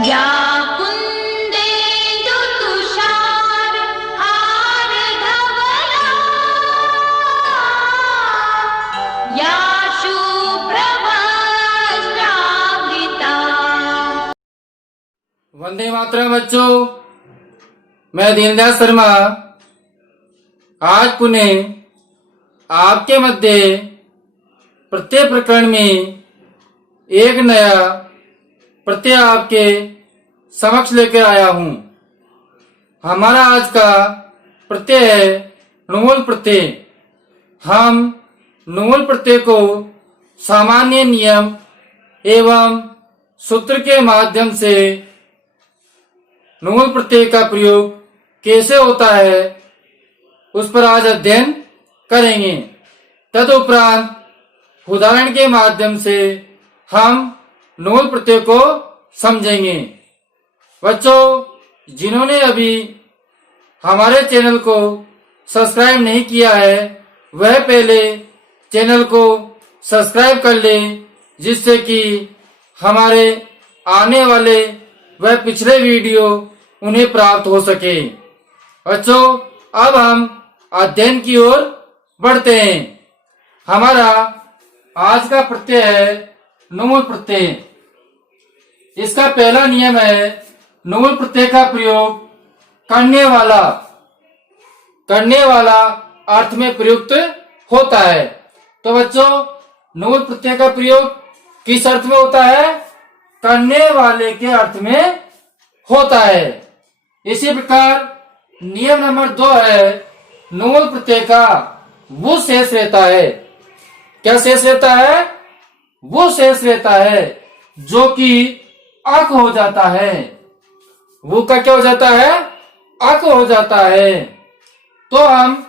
या कुन्देन्दु तुषार हारधवला या शुभ्रवस्त्रावृता। वंदे मातरम बच्चों, मैं दीनदयाल शर्मा आज पुनः आपके मध्य प्रत्येक प्रकरण में एक नया प्रत्यय आपके समक्ष लेकर आया हूँ। हमारा आज का प्रत्यय है णुमूल प्रत्यय। हम णुमूल प्रत्यय को सामान्य नियम एवं सूत्र के माध्यम से णुमूल प्रत्यय का प्रयोग कैसे होता है उस पर आज अध्ययन करेंगे। तदुपरांत उदाहरण के माध्यम से हम णुमूल प्रत्यय को समझेंगे। बच्चों, जिन्होंने अभी हमारे चैनल को सब्सक्राइब नहीं किया है वह पहले चैनल को सब्सक्राइब कर लें, जिससे कि हमारे आने वाले वह पिछले वीडियो उन्हें प्राप्त हो सके। बच्चों, अब हम अध्ययन की ओर बढ़ते हैं। हमारा आज का प्रत्यय है णुमूल प्रत्यय। इसका पहला नियम है णुमूल प्रत्यय का प्रयोग करने वाला अर्थ में प्रयुक्त होता है। तो बच्चों, णुमूल प्रत्यय का प्रयोग किस अर्थ में होता है? करने वाले के अर्थ में होता है। इसी प्रकार नियम नंबर 2 है णुमूल प्रत्यय का वो शेष रहता है। क्या शेष रहता है? वो शेष रहता है जो कि अक हो जाता है। वो का क्या हो जाता है? अक हो जाता है। तो हम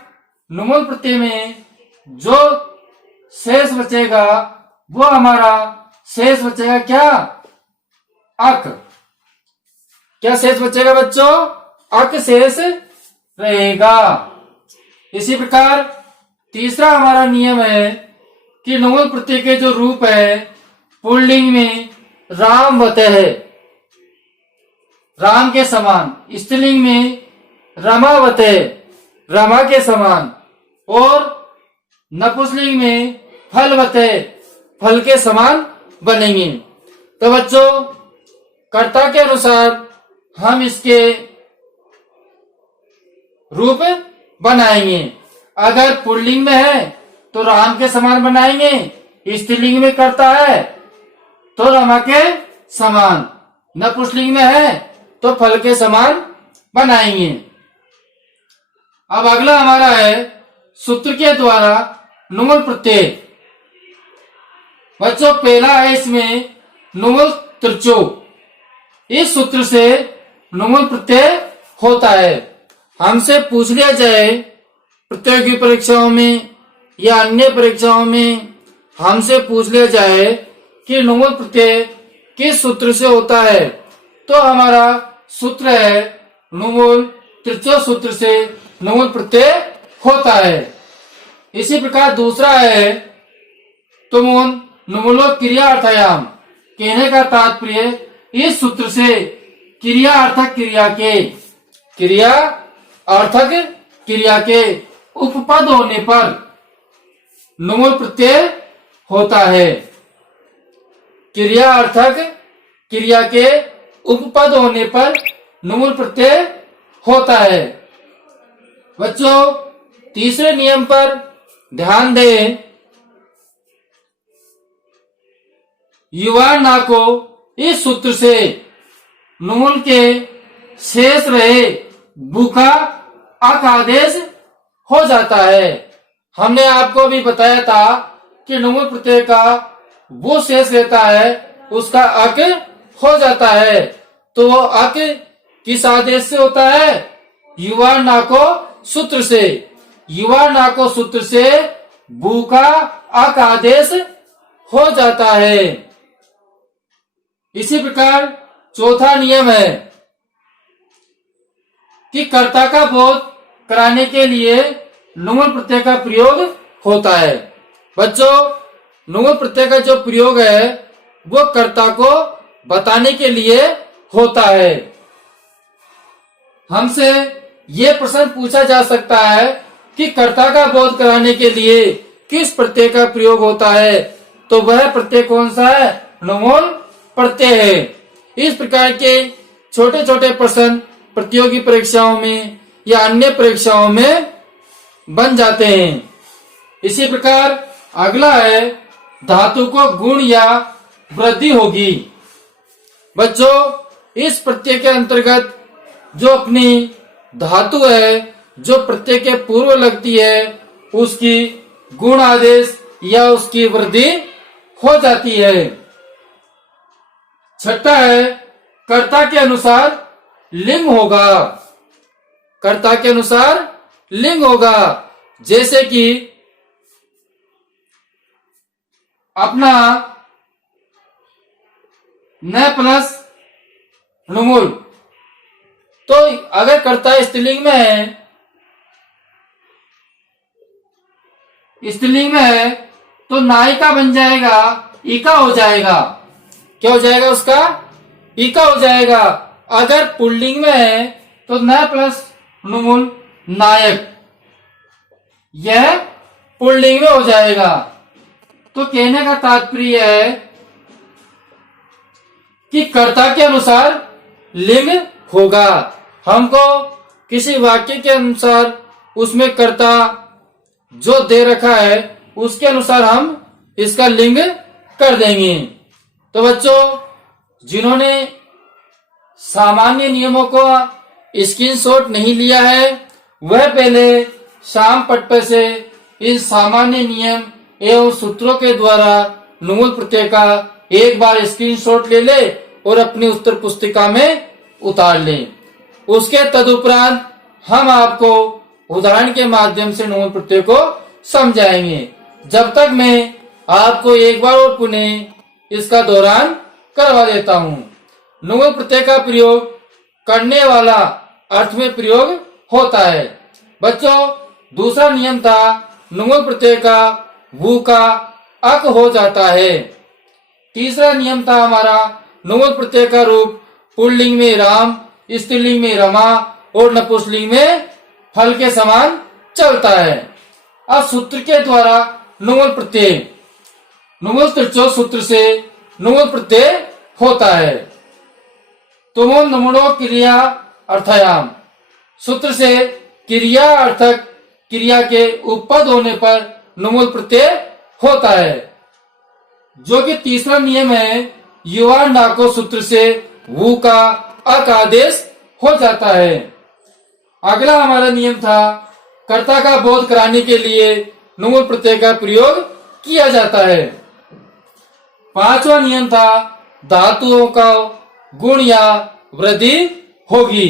णुमूल प्रत्यय में जो शेष बचेगा वो हमारा शेष बचेगा क्या? अक। क्या शेष बचेगा बच्चों? अक शेष रहेगा। इसी प्रकार तीसरा हमारा नियम है कि णुमूल प्रत्यय के जो रूप है पुल्लिंग में रामवत है, राम के समान। स्त्रीलिंग में रमावत है, रमा के समान। और नपुंसकलिंग में फलवत है, फल के समान बनेंगे। तो बच्चों, कर्ता के अनुसार हम इसके रूप बनाएंगे। अगर पुल्लिंग में है तो राम के समान बनाएंगे, स्त्रीलिंग में कर्ता है तो रमा के समान, नपुंसकलिंग में है तो फल के समान बनाएंगे। अब अगला हमारा है सूत्र के द्वारा णुमूल प्रत्यय। बच्चों, पहला है इसमें णुमूल तृचो। इस सूत्र से णुमूल प्रत्यय होता है। हमसे पूछ लिया जाए प्रतियोगी परीक्षाओं में या अन्य परीक्षाओं में हमसे पूछ लिया जाए कि णुमूल प्रत्यय किस सूत्र से होता है, तो हमारा सूत्र है णुमूल तृचो सूत्र से णुमूल प्रत्यय होता है। इसी प्रकार दूसरा है तुमुन णुमूलो क्रिया अर्थायाम। कहने का तात्पर्य इस सूत्र से क्रिया अर्थक क्रिया के उपपद होने पर णुमूल प्रत्यय होता है। क्रिया अर्थक क्रिया के उपपद होने पर णुमूल प्रत्यय होता है। बच्चों, तीसरे नियम पर ध्यान दें। युवा ना को इस सूत्र से णुमूल के शेष रहे बु का अक आदेश हो जाता है। हमने आपको भी बताया था कि णुमूल प्रत्यय का वो शेष रहता है उसका अक हो जाता है। तो वो अक किस आदेश से होता है? युवा ना को सूत्र से। युवा ना को सूत्र से बु का अक आदेश हो जाता है। इसी प्रकार चौथा नियम है कि कर्ता का बोध कराने के लिए णुमूल प्रत्यय का प्रयोग होता है। बच्चों, णुमूल प्रत्यय का जो प्रयोग है वो कर्ता को बताने के लिए होता है। हमसे ये प्रश्न पूछा जा सकता है कि कर्ता का बोध कराने के लिए किस प्रत्यय का प्रयोग होता है, तो वह प्रत्यय कौन सा है? नुमोल प्रत्यय है। इस प्रकार के छोटे छोटे प्रश्न प्रतियोगी परीक्षाओं में या अन्य परीक्षाओं में बन जाते हैं। इसी प्रकार अगला है धातु को गुण या वृद्धि होगी। बच्चों, इस प्रत्यय के अंतर्गत जो अपनी धातु है जो प्रत्यय के पूर्व लगती है उसकी गुण आदेश या उसकी वृद्धि हो जाती है। छठा है कर्ता के अनुसार लिंग होगा। कर्ता के अनुसार लिंग होगा, जैसे कि अपना न प्लस नुमूल, तो अगर कर्ता स्त्रीलिंग में है, स्त्रीलिंग में है तो नायिका बन जाएगा, इका हो जाएगा। क्या हो जाएगा उसका? इका हो जाएगा। अगर पुल्लिंग में है तो न प्लस नुमूल नायक, यह पुल्लिंग में हो जाएगा। तो कहने का तात्पर्य है कि कर्ता के अनुसार लिंग होगा। हमको किसी वाक्य के अनुसार उसमें कर्ता जो दे रखा है उसके अनुसार हम इसका लिंग कर देंगे। तो बच्चों, जिन्होंने सामान्य नियमों को स्क्रीनशॉट नहीं लिया है वह पहले शाम पट पर से इन सामान्य नियम एवं सूत्रों के द्वारा नुमूल प्रत्यय का एक बार स्क्रीनशॉट ले ले और अपनी उत्तर पुस्तिका में उतार ले। उसके तदुपरांत हम आपको उदाहरण के माध्यम से नुमूल प्रत्यय को समझाएंगे। जब तक मैं आपको एक बार और पुनः इसका दोहरान करवा देता हूँ। नुमूल प्रत्यय का प्रयोग करने वाला अर्थ में प्रयोग होता है। बच्चों, दूसरा नियम था नुमूल प्रत्यय का वु का अक हो जाता है। तीसरा नियम था हमारा नुमूल प्रत्यय का रूप पुल्लिंग में राम, स्त्रीलिंग में रमा और नपुंसकलिंग में फल के समान चलता है। अब सूत्र के द्वारा नुमूल प्रत्यय, नुमूल त्रिचो सूत्र से नुमूल प्रत्यय होता है। तुमुल नुमुणो क्रिया अर्थयाम सूत्र से क्रिया अर्थक क्रिया के उपपद होने पर नुमूल प्रत्यय होता है, जो कि तीसरा नियम है। युवा नाको सूत्र से वु का अक आदेश हो जाता है। अगला हमारा नियम था कर्ता का बोध कराने के लिए नुमूल प्रत्यय का प्रयोग किया जाता है। पांचवा नियम था धातुओं का गुण या वृद्धि होगी।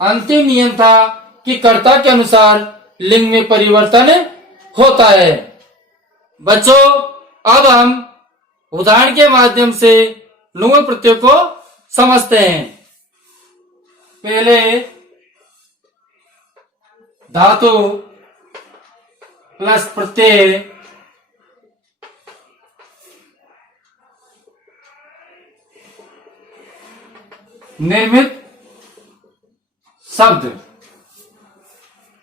अंतिम नियम था कि कर्ता के अनुसार लिंग में परिवर्तन होता है। बच्चों, अब हम उदाहरण के माध्यम से नुमूल प्रत्यय को समझते हैं। पहले धातु प्लस प्रत्यय निर्मित शब्द।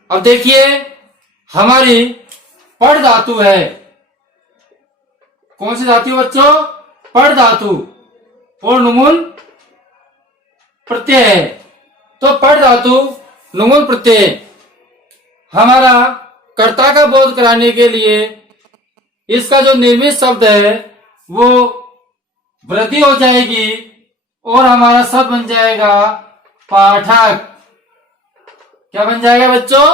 अब देखिए, हमारी पड़ धातु है। कौन सी धातु बच्चों? पड़ धातु और नुमूल प्रत्यय है। तो पड़ धातु नुमूल प्रत्यय हमारा कर्ता का बोध कराने के लिए इसका जो निर्मित शब्द है वो वृद्धि हो जाएगी और हमारा शब्द बन जाएगा पाठक। क्या बन जाएगा बच्चों?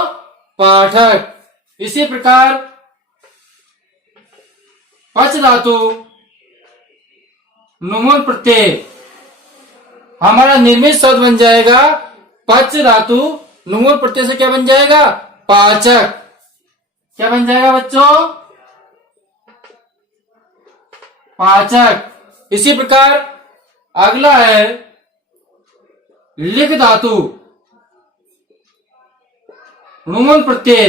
पाठक। इसी प्रकार पच धातु नुमूल प्रत्यय हमारा निर्मित शब्द बन जाएगा पच धातु नुमूल प्रत्यय से क्या बन जाएगा? पाचक। क्या बन जाएगा बच्चों? पाचक। इसी प्रकार अगला है लिख धातु नुमूल प्रत्यय।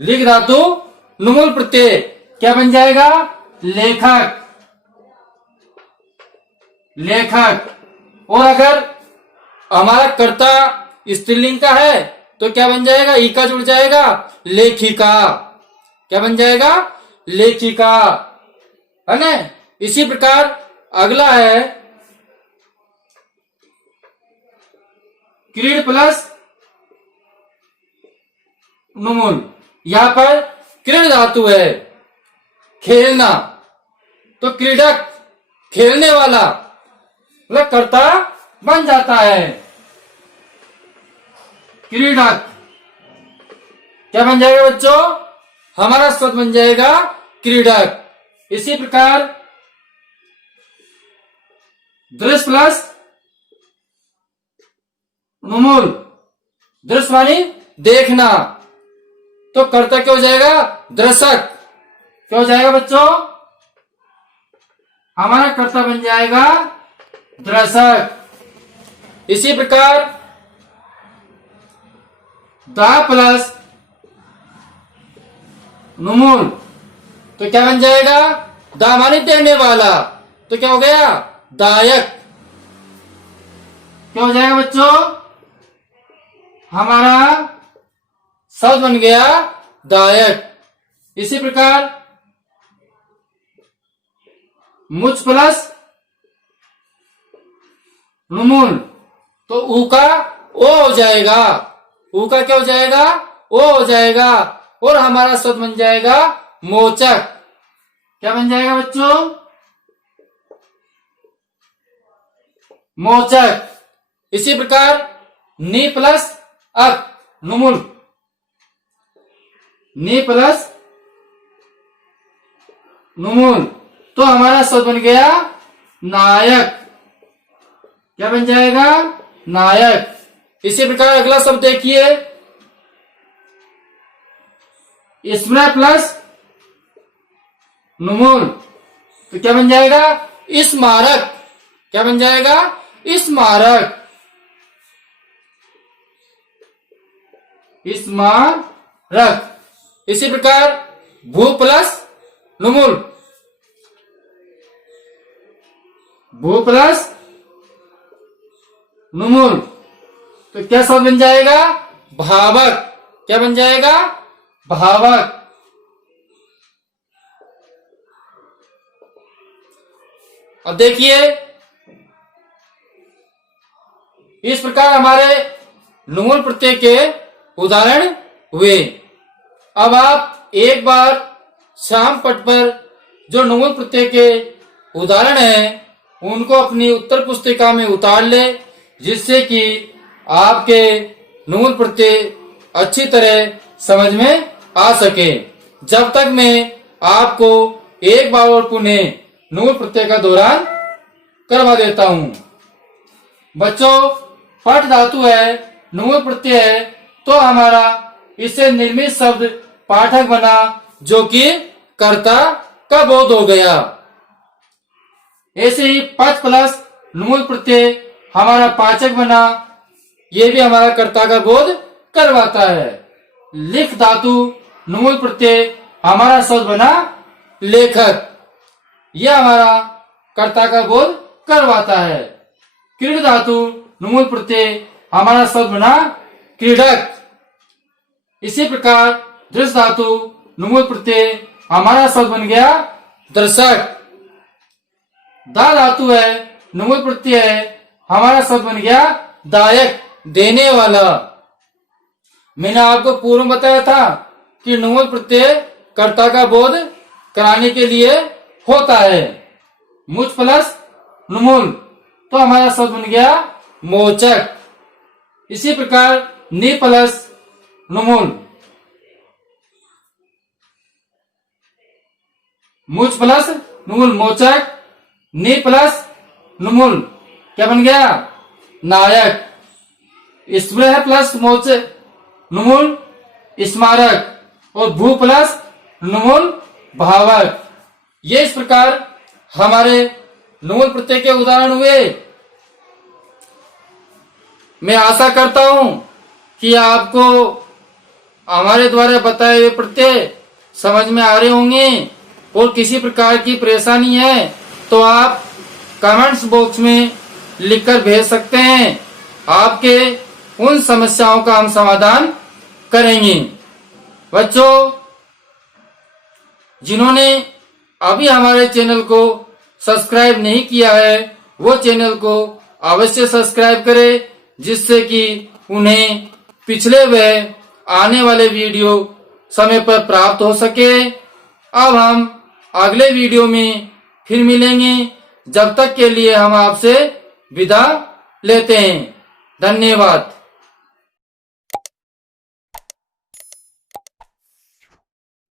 लिख धातु नुमूल प्रत्यय क्या बन जाएगा? लेखक। लेखक। और अगर हमारा कर्ता स्त्रीलिंग का है तो क्या बन जाएगा, ई का जुड़ जाएगा, लेखिका। क्या बन जाएगा, लेखिका, है ना। इसी प्रकार अगला है क्रीड प्लस नुमूल। यहां पर क्रीड धातु है, खेलना, तो क्रीडक, खेलने वाला, मतलब कर्ता बन जाता है क्रीडक। क्या बन जाएगा बच्चों, हमारा शब्द बन जाएगा क्रीडक। इसी प्रकार दृश्य प्लस नुमूल, दृश्य मानी देखना, तो कर्ता क्या हो जाएगा, दर्शक। क्या हो जाएगा बच्चों, हमारा कर्ता बन जाएगा दर्शक। इसी प्रकार दा प्लस नुमूल, तो क्या बन जाएगा, दा मानी देने वाला, तो क्या हो गया, दायक। क्या हो जाएगा बच्चों, हमारा शब्द बन गया दायक। इसी प्रकार मुझ प्लस नुमूल, तो ऊ का ओ हो जाएगा, ऊ का क्या हो जाएगा, ओ हो जाएगा, और हमारा शब्द बन जाएगा मोचक। क्या बन जाएगा बच्चों, मोचक। इसी प्रकार नी प्लस अक नुमूल, नी प्लस नुमूल, तो हमारा शब्द बन गया नायक। क्या बन जाएगा, नायक। इसी प्रकार अगला शब्द देखिए, स्मृ प्लस नुमूल, तो क्या बन जाएगा, स्मारक। क्या बन जाएगा, स्मारक, स्मारक। इसी प्रकार भू प्लस नुमूल, भू प्लस नुमूल, तो क्या शब्द बन जाएगा, भावक। क्या बन जाएगा, भावक। अब देखिए, इस प्रकार हमारे नुमूल प्रत्यय के उदाहरण हुए। अब आप एक बार श्याम पट पर जो नुमूल प्रत्यय के उदाहरण हैं उनको अपनी उत्तर पुस्तिका में उतार ले, जिससे कि आपके नुमूल प्रत्यय अच्छी तरह समझ में आ सके। जब तक मैं आपको एक बार और पुनः नुमूल प्रत्यय का दोहरान करवा देता हूं। बच्चों, पट धातु है, नुमूल प्रत्यय है, तो हमारा इससे निर्मित शब्द पाठक बना, जो कि कर्ता का बोध हो गया। ऐसे ही पच प्लस नुमूल प्रत्यय हमारा पाचक बना, ये भी हमारा कर्ता का बोध करवाता है। लिख धातु नुमूल प्रत्यय हमारा शब्द बना लेखक, यह हमारा कर्ता का बोध करवाता है। क्रीड धातु नुमूल प्रत्यय हमारा शब्द बना क्रीडक। इसी प्रकार दृश्य धातु नुमूल प्रत्यय हमारा शब्द बन गया दर्शक। दा धातु है, नुमूल प्रत्यय है, हमारा शब्द बन गया दायक, देने वाला। मैंने आपको पूर्व में बताया था कि नुमूल प्रत्यय कर्ता का बोध कराने के लिए होता है। मुझ प्लस नुमूल, तो हमारा शब्द बन गया मोचक। इसी प्रकार नी प्लस नुमूल, मुझ प्लस नुमूल मोचक, नी प्लस नुमूल क्या बन गया नायक। स्मृह प्लस मोचक नुमूल स्मारक, और भू प्लस नुमूल भावक। ये इस प्रकार हमारे नुमूल प्रत्यय के उदाहरण हुए। मैं आशा करता हूं कि आपको हमारे द्वारा बताए हुए प्रत्यय समझ में आ रहे होंगे, और किसी प्रकार की परेशानी है तो आप कमेंट्स बॉक्स में लिखकर भेज सकते हैं। आपके उन समस्याओं का हम समाधान करेंगे। बच्चों, जिन्होंने अभी हमारे चैनल को सब्सक्राइब नहीं किया है वो चैनल को अवश्य सब्सक्राइब करें, जिससे कि उन्हें पिछले व आने वाले वीडियो समय पर प्राप्त हो सके। अब हम अगले वीडियो में फिर मिलेंगे। जब तक के लिए हम आपसे विदा लेते हैं। धन्यवाद।